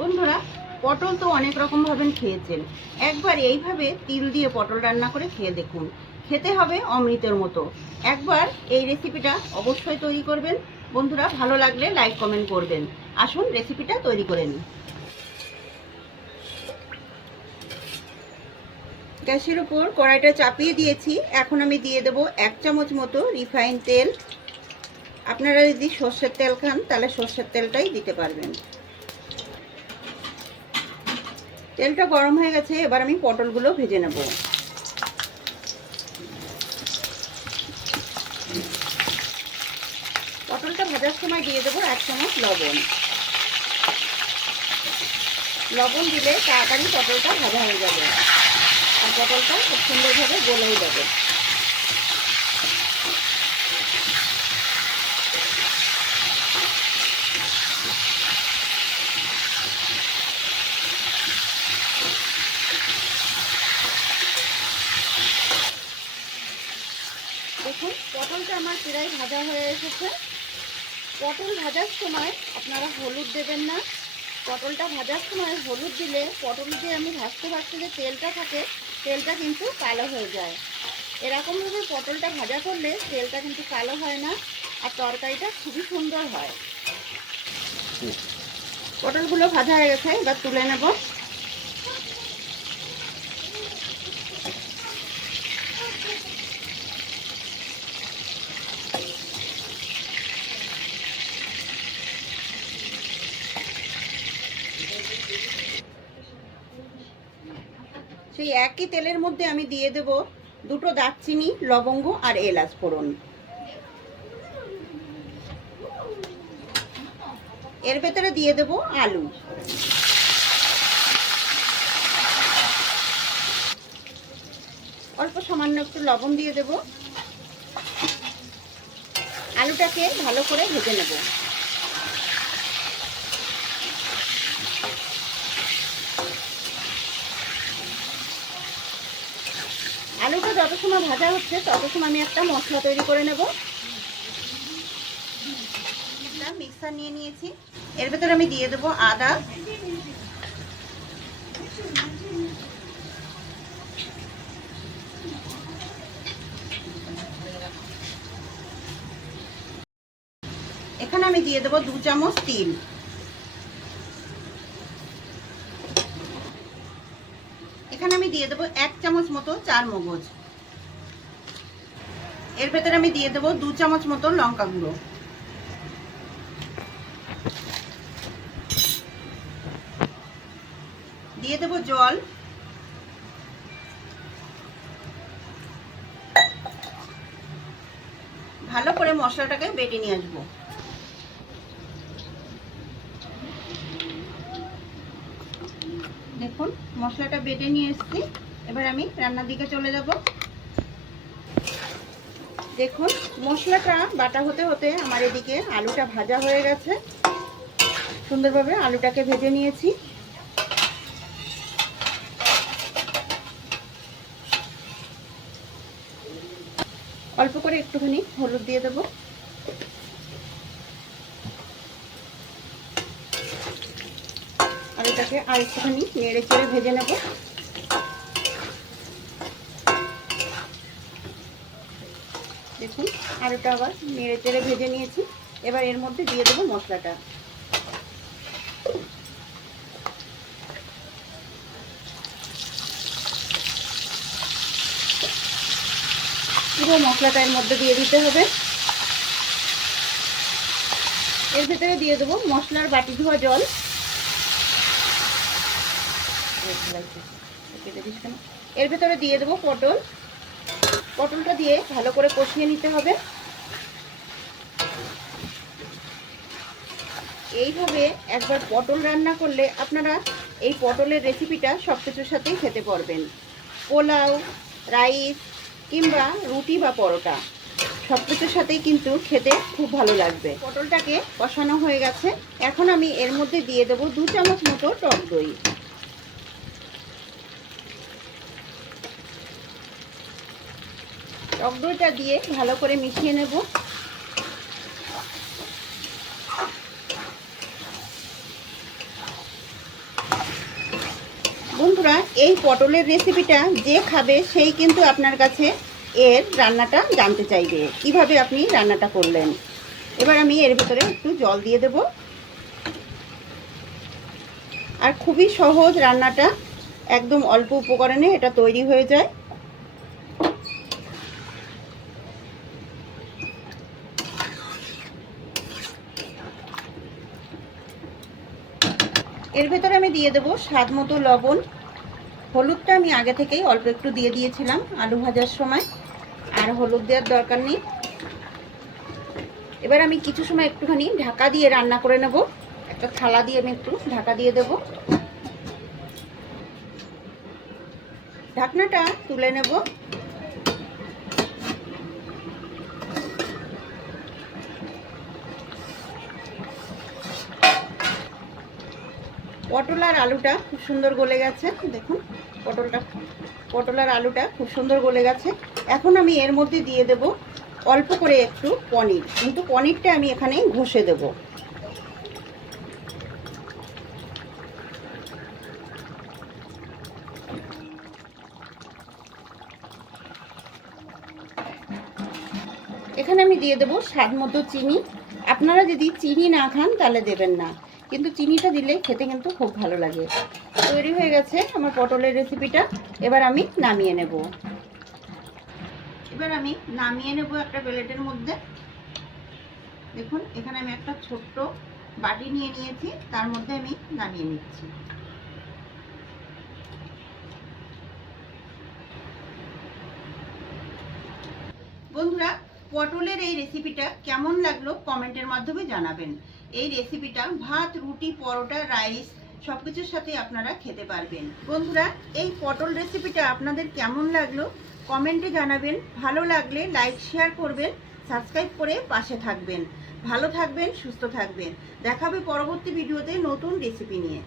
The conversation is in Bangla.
বন্ধুরা, পটল তো অনেক রকম ভাবে খেয়েছেন। একবার এইভাবে তিল দিয়ে পটল রান্না করে খেয়ে দেখুন, খেতে হবে অমৃতের মতো। একবার এই রেসিপিটা অবশ্যই তৈরি করবেন। বন্ধুরা, ভালো লাগলে লাইক কমেন্ট করবেন। আসুন রেসিপিটা তৈরি করে নিই। গ্যাসের উপর কড়াইটা চাপিয়ে দিয়েছি। এখন আমি দিয়ে দেবো 1 চামচ মতো রিফাইন তেল। আপনারা যদি সর্ষের তেল খান তাহলে সর্ষের তেলটাই দিতে পারবেন। তেলটা গরম হয়ে গেছে, এবার আমি পটলগুলো ভেজে নেব। পটলটা ভাজার সময় দিয়ে দেবো 1 চামচ লবণ। লবণ দিলে তাড়াতাড়ি পটলটা ভাজা হয়ে যাবে আর পটলটা খুব সুন্দরভাবে গলেও যাবে। দেখুন, পটলটা আমার প্রায় ভাজা হয়ে এসেছে। পটল ভাজার সময় আপনারা হলুদ দেবেন না। পটলটা ভাজার সময় হলুদ দিলে পটল যে আমি ভাজতে ভাজতে যে তেলটা থাকে, তেলটা কিন্তু কালো হয়ে যায়। এরকমভাবে পটলটা ভাজা করলে তেলটা কিন্তু কালো হয় না আর তরকারিটা খুবই সুন্দর হয়। পটলগুলো ভাজা হয়ে গেছে, এবার তুলে নেব। সেই একই তেলের মধ্যে আমি দিয়ে দেব 2টো দারচিনি, লবঙ্গ আর এলাচ ফোড়ন। এর ভেতরে দিয়ে দেব আলু। অল্প সামান্য একটু লবণ দিয়ে দেব। আলুটাকে ভালো করে ভেজে নেব। আলুটা যত সময় ভাজা হচ্ছে তত সময় আমি একটা মশলা তৈরি করে নেব। একটা মিক্সার নিয়ে নিয়েছি, এর ভেতরে আমি দিয়ে দেব আদা, এখানে আমি দিয়ে দেব 2 চামচ তিল, এখানে আমি দিয়ে দেব 1 চামচ মতো চারমগজ, এর ভেতরে আমি দিয়ে দেব 2 চামচ মতো লঙ্কা গুঁড়ো, দিয়ে দেব জল, ভালো করে মশলাটাকে বেটে নিয়ে আসবো। দেখুন, মশলাটা বেটে নিয়ে এসেছি। এবার আমি রান্নার দিকে চলে যাব। দেখুন, মশলাটা বাটা হতে হতে আমার এদিকে আলুটা ভাজা হয়ে গেছে। সুন্দরভাবে আলুটাকে ভেজে নিয়েছি। অল্প করে একটুখানি হলুদ দিয়ে দেব। আলুটাকে আর একটুখানি নেড়ে চেড়ে ভেজে নেব। দেখুন, আলুটা আবার নেড়ে চেড়ে ভেজে নিয়েছি। এবার এর মধ্যে দিয়ে দেবো মশলাটা। পুরো মশলাটা এর মধ্যে দিয়ে দিতে হবে। এর ভেতরে দিয়ে দেবো মশলার বাটি ধোয়া জল। এর ভেতরে দিয়ে দেবো পটল। পটলটা দিয়ে ভালো করে কষিয়ে নিতে হবে। এইভাবে একবার পটল রান্না করলে আপনারা এই পটলের রেসিপিটা সব কিছুর সাথেই খেতে পারবেন। পোলাও, রাইস কিংবা রুটি বা পরোটা সব কিছুর সাথেই কিন্তু খেতে খুব ভালো লাগবে। পটলটাকে কষানো হয়ে গেছে, এখন আমি এর মধ্যে দিয়ে দেবো 2 চামচ মতো টক দই। টক দইটা দিয়ে ভালো করে মিশিয়ে নেব। বন্ধুরা, এই পটলের রেসিপিটা যে খাবে সেই কিন্তু আপনার কাছে এর রান্নাটা জানতে চাইবে, কিভাবে আপনি রান্নাটা করলেন। এবার আমি এর ভিতরে একটু জল দিয়ে দেব। আর খুবই সহজ রান্নাটা, একদম অল্প উপকরণে এটা তৈরি হয়ে যায়। এর ভেতরে আমি দিয়ে দেবো স্বাদ মতো লবণ। হলুদটা আমি আগে থেকেই অল্প একটু দিয়ে দিয়েছিলাম আলু ভাজার সময়, আর হলুদ দেওয়ার দরকার নেই। এবার আমি কিছু সময় একটুখানি ঢাকা দিয়ে রান্না করে নেব। একটা থালা দিয়ে আমি একটু ঢাকা দিয়ে দেব। ঢাকনাটা তুলে নেব। পটল আর আলুটা খুব সুন্দর গলে গেছে, দেখুন পটল আর আলুটা খুব সুন্দর গলে গেছে। এখন আমি এর মধ্যে দিয়ে দেব অল্প করে একটু পনির, কিন্তু পনিরটা আমি এখানে ঘষে দেব। এখানে আমি দিয়ে দেব স্বাদ মতো চিনি। আপনারা যদি চিনি না খান তাহলে দেবেন না, কিন্তু চিনিটা দিলে খেতে কিন্তু খুব ভালো লাগে। তৈরি হয়ে গেছে আমার পটলের রেসিপিটা। এবার আমি নামিয়ে নেব। একটা প্লেটের মধ্যে। দেখুন, এখানে আমি একটা ছোট্ট বাটি নিয়ে নিয়েছি, তার মধ্যে আমি নামিয়ে নিচ্ছি। বন্ধুরা, পটলের এই রেসিপিটা কেমন লাগলো কমেন্টের মাধ্যমে জানাবেন। এই রেসিপিটা ভাত, রুটি, পরোটা, রাইস সবকিছুর সাথে আপনারা খেতে পারবেন। বন্ধুরা, এই পটল রেসিপিটা আপনাদের কেমন লাগলো কমেন্টে জানাবেন। ভালো লাগলে লাইক শেয়ার করবেন, সাবস্ক্রাইব করে পাশে থাকবেন। ভালো থাকবেন, সুস্থ থাকবেন। দেখা হবে পরবর্তী ভিডিওতে নতুন রেসিপি নিয়ে।